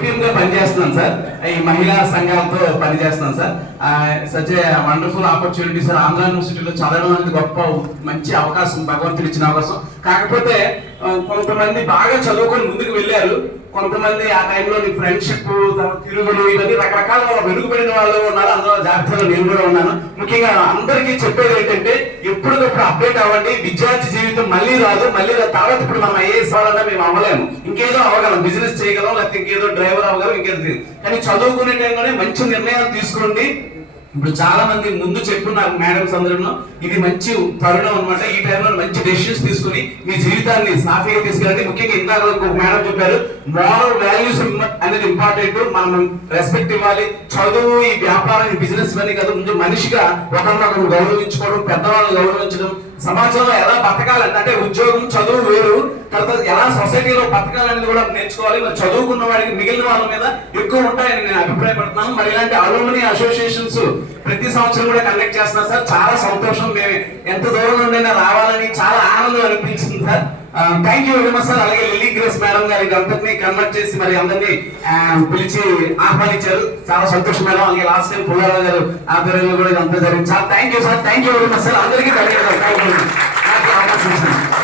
APM గా పనిచేస్తున్నాను sir. ఈ మహిళా సంఘాలతో పనిచేస్తున్నాను sir. Such a wonderful opportunity sir. Andhra యూనివర్సిటీలో చదవడం అనేది గొప్ప మంచి అవకాశం, భగవంతుడు ఇచ్చిన అవకాశం. కాకపోతే కొంతమంది బాగా చదువుకొని ముందుకు వెళ్ళారు, కొంతమంది ఆ టైంలో ఫ్రెండ్షిప్, తిరుగులు, ఇవన్నీ రకరకాల వెనుకబడిన వాళ్ళు ఉన్నారు. అందులో జాగ్రత్తలో నేను కూడా ఉన్నాను. ముఖ్యంగా అందరికీ చెప్పేది ఏంటంటే ఎప్పటికప్పుడు అప్డేట్ అవ్వండి. విద్యార్థి జీవితం మళ్ళీ రాదు. తర్వాత ఇప్పుడు మనం ఐఏఎస్ అవ్వాలన్నా మేము అవ్వలేము, ఇంకేదో అవ్వగలం, బిజినెస్ చేయగలం, లేకపోతే ఇంకేదో డ్రైవర్ అవ్వగలం, ఇంకేదో. కానీ చదువుకునే టైంలోనే మంచి నిర్ణయాలు తీసుకోండి. ఇప్పుడు చాలా మంది ముందు చెప్పున్నారు మేడమ్స్ అందరూ, ఇది మంచి తరుణం అనమాట. ఈ టైంలో మంచి డెసిషన్స్ తీసుకుని మీ జీవితాన్ని సాఫీగా తీసుకెళ్ళండి. ముఖ్యంగా ఇందాక ఒక మేడం చెప్పారు, మోరల్ వాల్యూస్ అనేది ఇంపార్టెంట్. మనం రెస్పెక్ట్ ఇవ్వాలి. చదువు, ఈ వ్యాపారం, ఈ బిజినెస్ అన్నీ కదా, ముందు మనిషిగా ఒకరినొకరు గౌరవించుకోవడం, పెద్దవాళ్ళని గౌరవించడం, సమాజంలో ఎలా బతకాలంటే, అంటే ఉద్యోగం, చదువు వేరు, తర్వాత ఎలా సొసైటీలో బతకాలనేది కూడా నేర్చుకోవాలి. మరి చదువుకున్న వాడికి మిగిలిన వాళ్ళ మీద ఎక్కువ ఉంటాయని నేను అభిప్రాయపడుతున్నాను. మరి ఇలాంటి అలుమినీ అసోసియేషన్స్ ప్రతి సంవత్సరం కూడా కండక్ట్ చేస్తున్నారు సార్. చాలా సంతోషం. మేము ఎంత దూరం నుండైనా రావాలని చాలా ఆనందం అనిపించింది sir. Thank you very much sir. అలాగే లిల్లీ గ్రేస్ మేడం గారి అందరినీ కన్వర్ట్ చేసి మరి అందరినీ పిలిచి ఆహ్వానించారు. చాలా సంతోషం మేడం. అలాగే లాస్ట్ టైం పుల్లారావు గారు ఆధ్వర్యంలో కూడా ఇదంతా జరిగింది. చాలా thank you sir. Thank you very much sir. అందరికీ ధన్యవాదాలు. Thank you. నాకు అవకాశం ఇచ్చారు.